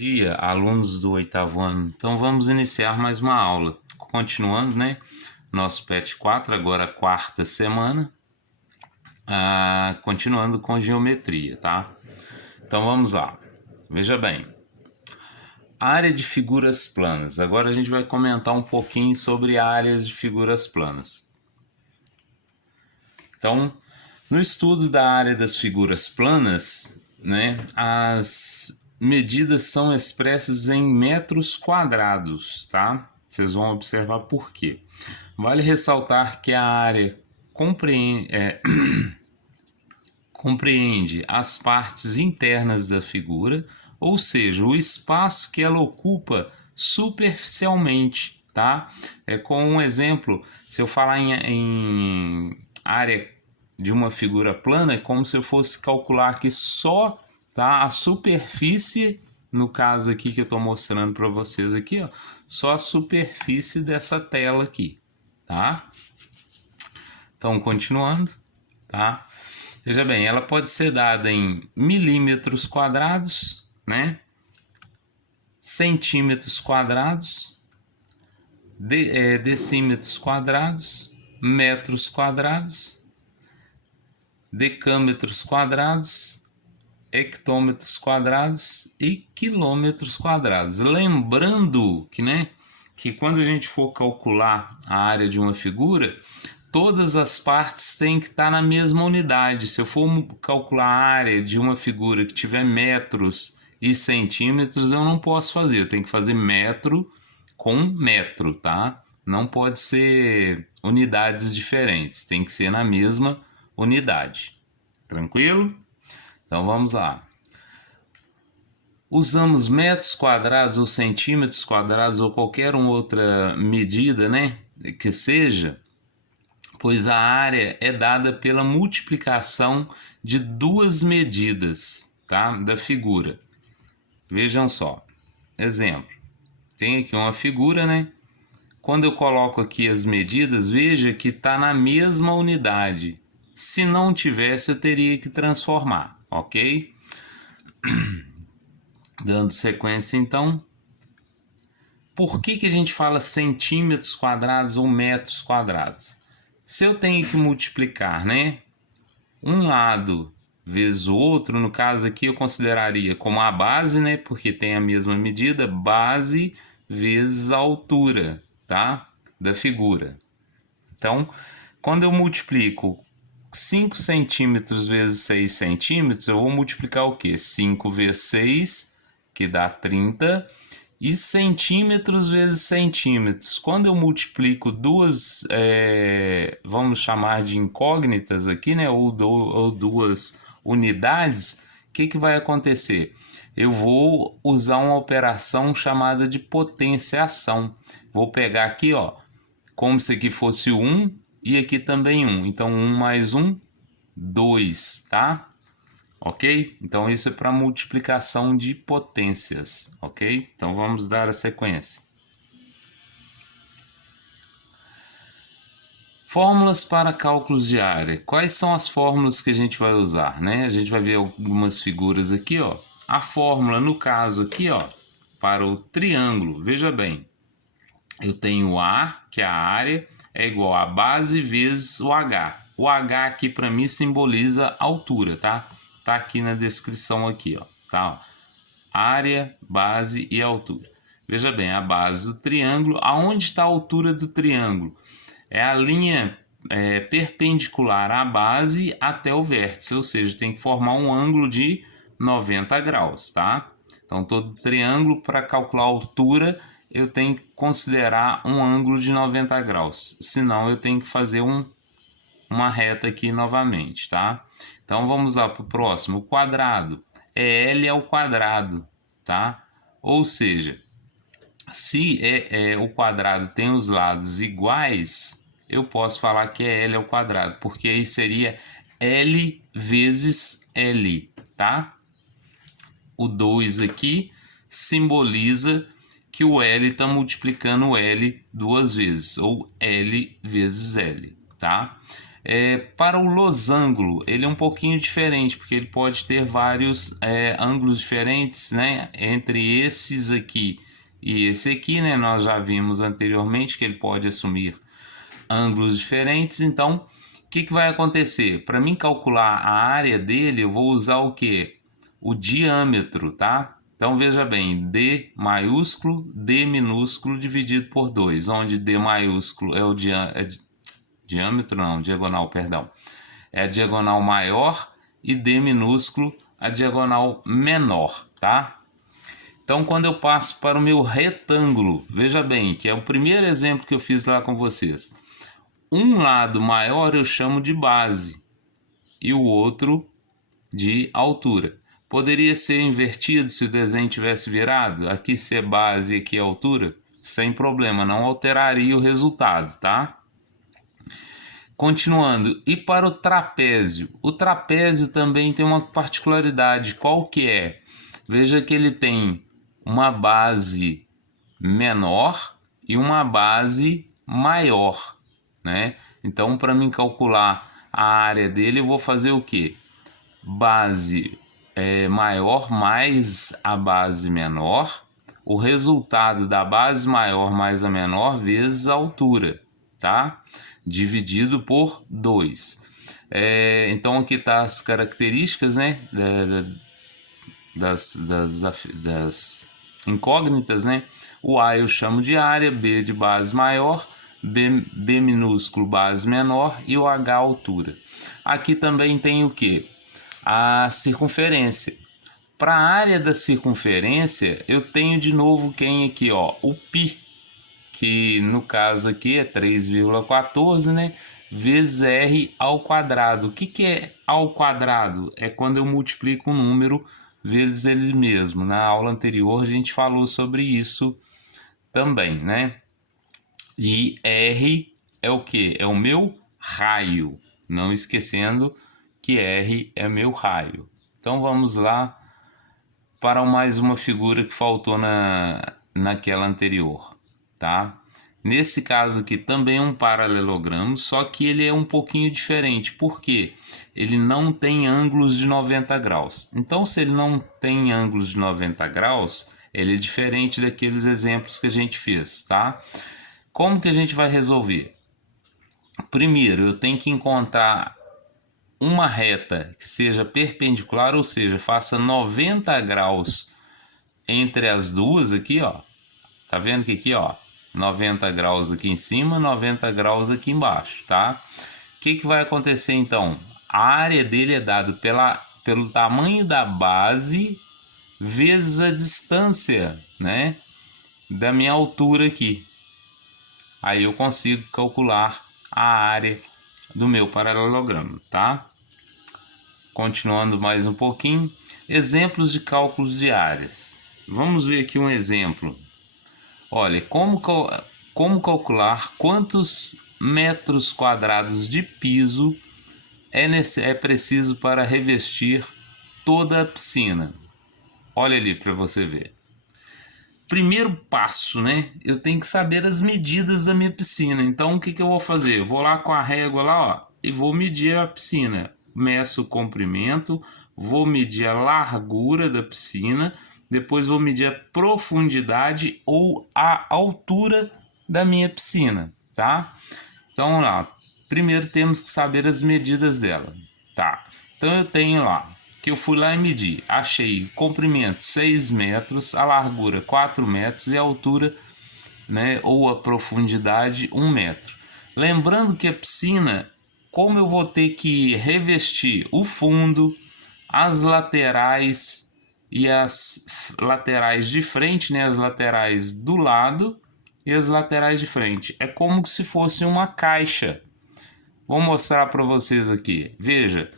dia, alunos do oitavo ano. Então vamos iniciar mais uma aula. Continuando, né? Nosso PET 4, agora a quarta semana. Continuando com geometria, tá? Então vamos lá. Veja bem. Área de figuras planas. Agora a gente vai comentar um pouquinho sobre áreas de figuras planas. Então, no estudo da área das figuras planas, né, as medidas são expressas em metros quadrados, tá? Vocês vão observar por quê. Vale ressaltar que a área compreende as partes internas da figura, ou seja, o espaço que ela ocupa superficialmente, tá? Com um exemplo, se eu falar em área de uma figura plana, é como se eu fosse calcular aqui só, tá, a superfície, no caso aqui que eu estou mostrando para vocês aqui, ó, só a superfície dessa tela aqui, tá? Então, continuando, tá? Veja bem, ela pode ser dada em milímetros quadrados, né? Centímetros quadrados, decímetros quadrados, metros quadrados, decâmetros quadrados, hectômetros quadrados e quilômetros quadrados. Lembrando que, né, que quando a gente for calcular a área de uma figura, todas as partes têm que estar na mesma unidade. Se eu for calcular a área de uma figura que tiver metros e centímetros, eu não posso fazer. Eu tenho que fazer metro com metro, tá? Não pode ser unidades diferentes. Tem que ser na mesma unidade. Tranquilo? Então vamos lá. Usamos metros quadrados ou centímetros quadrados ou qualquer outra medida, né, que seja, pois a área é dada pela multiplicação de duas medidas, tá, da figura. Vejam só. Exemplo. Tem aqui uma figura, né? Quando eu coloco aqui as medidas, veja que está na mesma unidade. Se não tivesse, eu teria que transformar, ok? Dando sequência, então. Por que a gente fala centímetros quadrados ou metros quadrados? Se eu tenho que multiplicar, né, um lado vezes o outro, no caso aqui eu consideraria como a base, né, porque tem a mesma medida, base vezes a altura, tá, da figura. Então, quando eu multiplico 5 centímetros vezes 6 centímetros, eu vou multiplicar o quê? 5 vezes 6, que dá 30, e centímetros vezes centímetros. Quando eu multiplico duas, vamos chamar de incógnitas aqui, né, ou duas unidades, o que vai acontecer? Eu vou usar uma operação chamada de potenciação. Vou pegar aqui, ó, como se aqui fosse 1 e aqui também 1. Então, 1 mais 1, 2, tá? Ok? Então, isso é para multiplicação de potências, ok? Então, vamos dar a sequência. Fórmulas para cálculos de área. Quais são as fórmulas que a gente vai usar, né? A gente vai ver algumas figuras aqui, ó. A fórmula, no caso aqui, ó, para o triângulo, veja bem. Eu tenho A, que é a área, é igual a base vezes o H. O H aqui para mim simboliza altura, tá? Tá aqui na descrição aqui, ó, tá? Área, base e altura. Veja bem, a base do triângulo. Aonde está a altura do triângulo? É a linha perpendicular à base até o vértice, ou seja, tem que formar um ângulo de 90 graus, tá? Então, todo triângulo, para calcular a altura, eu tenho que considerar um ângulo de 90 graus. Senão, eu tenho que fazer uma reta aqui novamente, tá? Então, vamos lá para o próximo. O quadrado é L ao quadrado, tá? Ou seja, se o quadrado tem os lados iguais, eu posso falar que é L ao quadrado, porque aí seria L vezes L, tá? O 2 aqui simboliza que o L está multiplicando o L duas vezes, ou L vezes L, tá? Para o losango, ele é um pouquinho diferente, porque ele pode ter vários ângulos diferentes, né? Entre esses aqui e esse aqui, né? Nós já vimos anteriormente que ele pode assumir ângulos diferentes. Então, o que vai acontecer? Para mim calcular a área dele, eu vou usar o quê? O diâmetro, tá? Então, veja bem, D maiúsculo, D minúsculo dividido por 2, onde D maiúsculo é o diâmetro, não, diagonal, perdão. É a diagonal maior e D minúsculo a diagonal menor, tá? Então, quando eu passo para o meu retângulo, veja bem, que é o primeiro exemplo que eu fiz lá com vocês. Um lado maior eu chamo de base e o outro de altura. Poderia ser invertido se o desenho tivesse virado? Aqui ser base e aqui altura? Sem problema, não alteraria o resultado, tá? Continuando, e para o trapézio? O trapézio também tem uma particularidade, qual que é? Veja que ele tem uma base menor e uma base maior, né? Então, para mim calcular a área dele, eu vou fazer o quê? Base maior mais a base menor, o resultado da base maior mais a menor vezes a altura, tá? Dividido por 2. Então aqui tá as características, né? Das incógnitas, né? O A eu chamo de área, B de base maior, B minúsculo base menor e o H altura. Aqui também tem o que? A circunferência. Para a área da circunferência, eu tenho de novo quem aqui, ó, o π, que no caso aqui é 3,14, né? Vezes r ao quadrado. O que é ao quadrado? É quando eu multiplico um número vezes ele mesmo. Na aula anterior a gente falou sobre isso também, né? E r é o que? É o meu raio. Não esquecendo que r é meu raio. Então vamos lá para mais uma figura que faltou naquela anterior, tá? Nesse caso aqui também é um paralelogramo, só que ele é um pouquinho diferente, porque ele não tem ângulos de 90 graus. Então, se ele não tem ângulos de 90 graus, ele é diferente daqueles exemplos que a gente fez, tá? Como que a gente vai resolver? Primeiro, eu tenho que encontrar uma reta que seja perpendicular, ou seja, faça 90 graus entre as duas aqui, ó. Tá vendo que aqui, ó, 90 graus aqui em cima, 90 graus aqui embaixo, tá? O que vai acontecer então? A área dele é dada pelo tamanho da base vezes a distância, né, da minha altura aqui. Aí eu consigo calcular a área do meu paralelogramo, tá? Continuando mais um pouquinho, exemplos de cálculos de áreas. Vamos ver aqui um exemplo. Olha, como calcular quantos metros quadrados de piso é preciso para revestir toda a piscina. Olha ali para você ver. Primeiro passo, né? Eu tenho que saber as medidas da minha piscina. Então, o que eu vou fazer? Eu vou lá com a régua lá, ó, e vou medir a piscina. Meço o comprimento, vou medir a largura da piscina, depois vou medir a profundidade ou a altura da minha piscina, tá? Então, vamos lá. Primeiro temos que saber as medidas dela, tá? Então, eu tenho lá que eu fui lá e medi. Achei comprimento 6 metros, a largura 4 metros e a altura, né, ou a profundidade 1 metro. Lembrando que a piscina, como eu vou ter que revestir o fundo, as laterais e as laterais de frente, né, as laterais do lado e as laterais de frente, é como se fosse uma caixa. Vou mostrar para vocês aqui. Veja,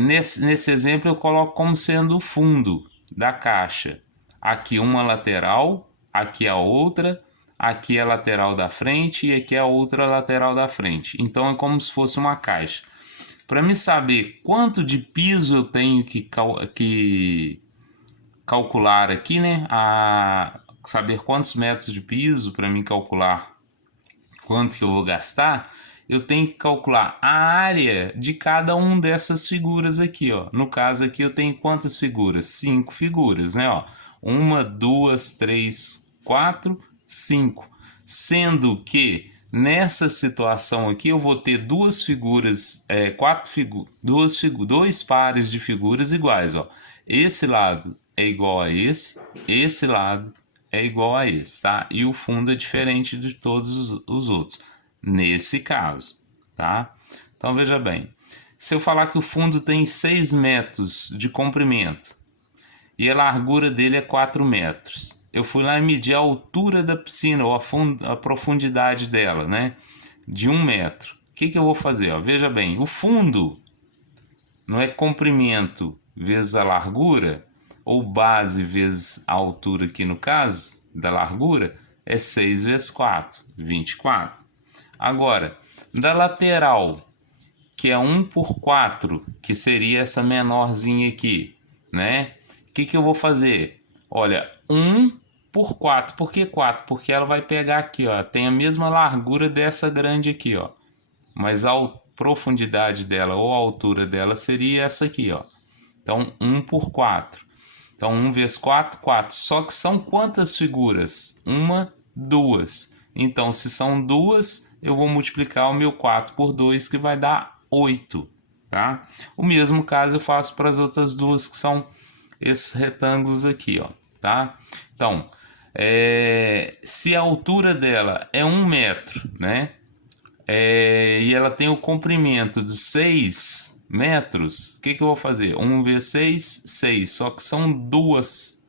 nesse exemplo eu coloco como sendo o fundo da caixa. Aqui uma lateral, aqui a outra, aqui a lateral da frente e aqui a outra lateral da frente. Então é como se fosse uma caixa. Para me saber quanto de piso eu tenho que calcular aqui, né? Saber quantos metros de piso para mim calcular quanto que eu vou gastar, eu tenho que calcular a área de cada uma dessas figuras aqui, ó. No caso aqui eu tenho quantas figuras? 5 figuras, né, ó. 1, 2, 3, 4, 5. Sendo que nessa situação aqui eu vou ter duas figuras, dois pares de figuras iguais, ó. Esse lado é igual a esse lado é igual a esse, tá? E o fundo é diferente de todos os outros, nesse caso, tá? Então veja bem, se eu falar que o fundo tem 6 metros de comprimento e a largura dele é 4 metros, eu fui lá e medi a altura da piscina, ou a profundidade dela, né? De 1 metro. O que eu vou fazer? Ó? Veja bem, o fundo não é comprimento vezes a largura, ou base vezes a altura aqui no caso, da largura, é 6 vezes 4, 24. Agora, da lateral, que é 1 por 4, que seria essa menorzinha aqui, né? O que eu vou fazer? Olha, 1 por 4. Por que 4? Porque ela vai pegar aqui, ó, tem a mesma largura dessa grande aqui, ó. Mas a profundidade dela ou a altura dela seria essa aqui, ó. Então, 1 por 4. Então, 1 vezes 4, 4. Só que são quantas figuras? 1, 2. Então, se são 2, eu vou multiplicar o meu 4 por 2, que vai dar 8. Tá? O mesmo caso eu faço para as outras duas, que são esses retângulos aqui, ó. Tá? Então, se a altura dela é 1 metro, né? E ela tem o comprimento de 6 metros, o que eu vou fazer? 1 vezes 6, 6. Só que são duas.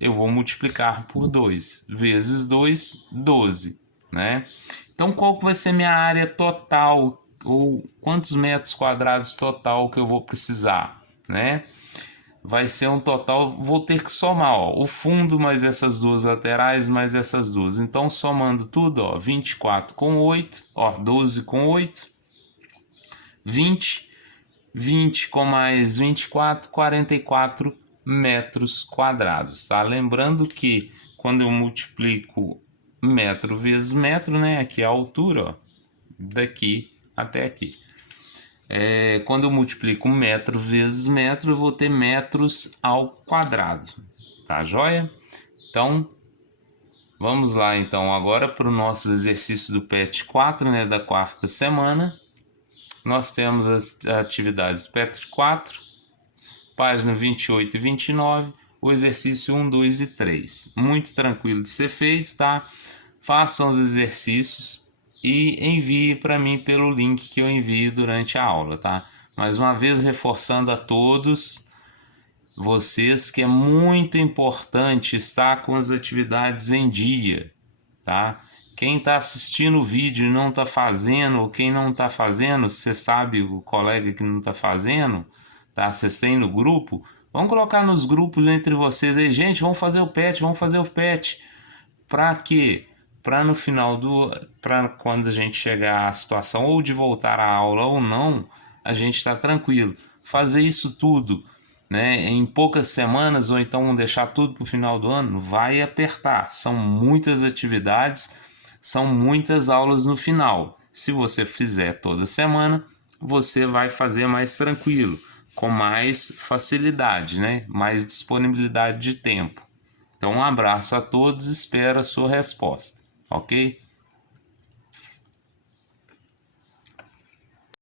Eu vou multiplicar por 2. Vezes 2, 12. Né? Então, qual que vai ser minha área total? Ou quantos metros quadrados total que eu vou precisar? Né? Vai ser um total, vou ter que somar, ó, o fundo mais essas duas laterais mais essas duas. Então, somando tudo, ó, 24 com 8, ó, 12 com 8, 20, 20 com mais 24, 44 metros quadrados, tá? Lembrando que quando eu multiplico metro vezes metro, né, aqui é a altura, ó, daqui até aqui. Quando eu multiplico metro vezes metro, eu vou ter metros ao quadrado, tá joia? Então, vamos lá então agora para o nosso exercício do PET 4, né, da quarta semana. Nós temos as atividades PET 4, página 28 e 29, o exercício 1, 2 e 3. Muito tranquilo de ser feito, tá? Façam os exercícios e envie para mim pelo link que eu envio durante a aula, tá? Mais uma vez reforçando a todos vocês que é muito importante estar com as atividades em dia, tá? Quem está assistindo o vídeo e não está fazendo, ou quem não está fazendo, você sabe o colega que não está fazendo, tá? Vocês têm no grupo, vamos colocar nos grupos entre vocês aí, gente, vamos fazer o PET, vamos fazer o PET. Para quê? Para no final para quando a gente chegar à situação ou de voltar à aula ou não, a gente está tranquilo. Fazer isso tudo, né, em poucas semanas ou então deixar tudo para o final do ano, vai apertar. São muitas atividades, são muitas aulas no final. Se você fizer toda semana, você vai fazer mais tranquilo, com mais facilidade, né, mais disponibilidade de tempo. Então, um abraço a todos, espero a sua resposta, ok?